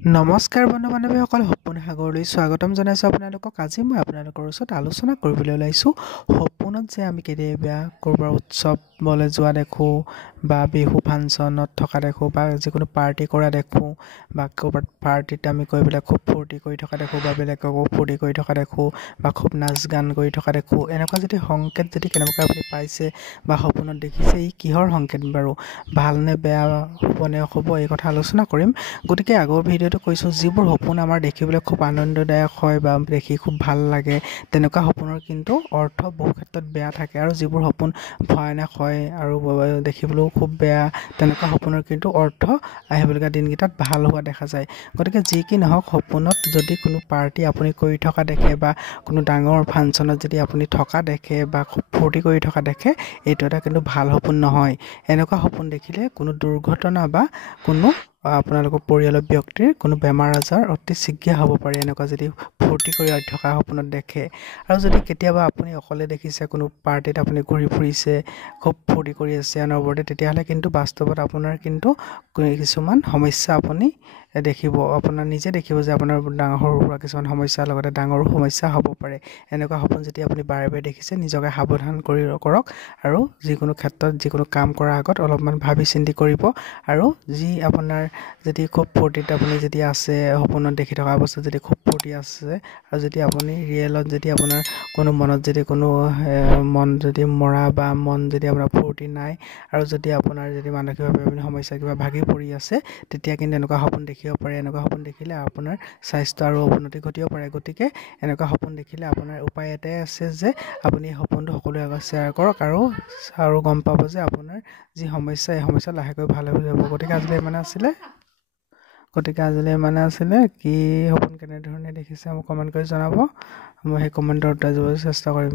নমস্কাৰ বন্ধু বান্ধৱীসকল, সপোন সাগৰলৈ স্বাগতম জনাইছোঁ আপোনালোকক। আজি মই আপোনালোকৰ ওচৰত আলোচনা কৰিবলৈ ওলাইছোঁ সপোনত যে আমি কেতিয়াবা ক'ৰবাৰ উৎসৱলৈ যোৱা দেখোঁ বা বিহু ফাংচনত থকা দেখোঁ বা যিকোনো পাৰ্টি কৰা দেখোঁ বা ক'ৰবাত পাৰ্টিত আমি গৈ পেলাই খুব ফূৰ্তি কৰি থকা দেখোঁ বা বেলেগকো ফূৰ্তি কৰি থকা দেখোঁ বা খুব নাচ গান কৰি থকা দেখোঁ। এনেকুৱা যদি সংকেত যদি কেনেবাকৈ আপুনি পাইছে বা সপোনত দেখিছে, ই কিহৰ সংকেত বাৰু? ভালনে বেয়া, হ'বনে অশুভ, এই কথা আলোচনা কৰিম। গতিকে আগৰ ভিডিঅ'টো কৈছোঁ, যিবোৰ সপোন আমাৰ দেখিবলৈ খুব আনন্দদায়ক হয় বা দেখি খুব ভাল লাগে, তেনেকুৱা সপোনৰ কিন্তু অৰ্থ বহু ক্ষেত্ৰত বেয়া থাকে। আৰু যিবোৰ সপোন ভয়ানক হয় আৰু দেখিবলৈও খুব বেয়া, তেনেকুৱা সপোনৰ কিন্তু অৰ্থ আহিবলগীয়া দিনকেইটাত ভাল হোৱা দেখা যায়। গতিকে যি কি নহওক, সপোনত যদি কোনো পাৰ্টি আপুনি কৰি থকা দেখে বা কোনো ডাঙৰ ফাংচনত যদি আপুনি থকা দেখে বা খুব ফূৰ্তি কৰি থকা দেখে, এইটো এটা কিন্তু ভাল সপোন নহয়। এনেকুৱা সপোন দেখিলে কোনো দুৰ্ঘটনা বা কোনো আপোনালোকৰ পৰিয়ালৰ ব্যক্তিৰ কোনো বেমাৰ আজাৰ অতি শীঘ্ৰে হ'ব পাৰে, এনেকুৱা যদি ফূৰ্তি কৰি থকা সপোনত দেখে। আৰু যদি কেতিয়াবা আপুনি অকলে দেখিছে, কোনো পাৰ্টিত আপুনি ঘূৰি ফুৰিছে, খুব ফূৰ্তি কৰি আছে অনবৰতে, তেতিয়াহ'লে কিন্তু বাস্তৱত আপোনাৰ কিন্তু কিছুমান সমস্যা আপুনি দেখিব, আপোনাৰ নিজে দেখিব যে আপোনাৰ ডাঙৰ সৰু সুৰা কিছুমান সমস্যাৰ লগতে ডাঙৰো সমস্যা হ'ব পাৰে। এনেকুৱা সপোন যেতিয়া আপুনি বাৰে বাৰে দেখিছে, নিজকে সাৱধান কৰক আৰু যিকোনো ক্ষেত্ৰত যিকোনো কাম কৰাৰ আগত অলপমান ভাবি চিন্তি কৰিব। আৰু যি আপোনাৰ যদি খুব ফূৰ্তিত আপুনি যদি আছে, সপোনত দেখি থকা অৱস্থাত যদি খুব ফূৰ্তি আছে, আৰু যদি আপুনি ৰিয়েলত যদি আপোনাৰ কোনো মনত যদি কোনো মন যদি মৰা বা মন যদি আপোনাৰ ফূৰ্তি নাই, আৰু যদি আপোনাৰ যদি মানসিকভাৱে আপুনি সমস্যা কিবা ভাগি পৰি আছে, তেতিয়া কিন্তু এনেকুৱা সপোন দেখিব পাৰে। এনেকুৱা সপোন দেখিলে আপোনাৰ স্বাস্থ্য আৰু অৱনতি ঘটিব পাৰে। গতিকে এনেকুৱা সপোন দেখিলে আপোনাৰ উপায় এটাই আছে যে আপুনি সপোনটো সকলোৰে আগত শ্বেয়াৰ কৰক আৰু গম পাব যে আপোনাৰ যি সমস্যা, এই সমস্যা লাহেকৈ ভাল হৈ যাব। গতিকে আজিলৈ ইমানে আছিলে। কি সপোন কেনেধৰণে দেখিছে মোক কমেণ্ট কৰি জনাব, মই সেই কমেণ্টৰ উত্তৰ দিবলৈ চেষ্টা কৰিম।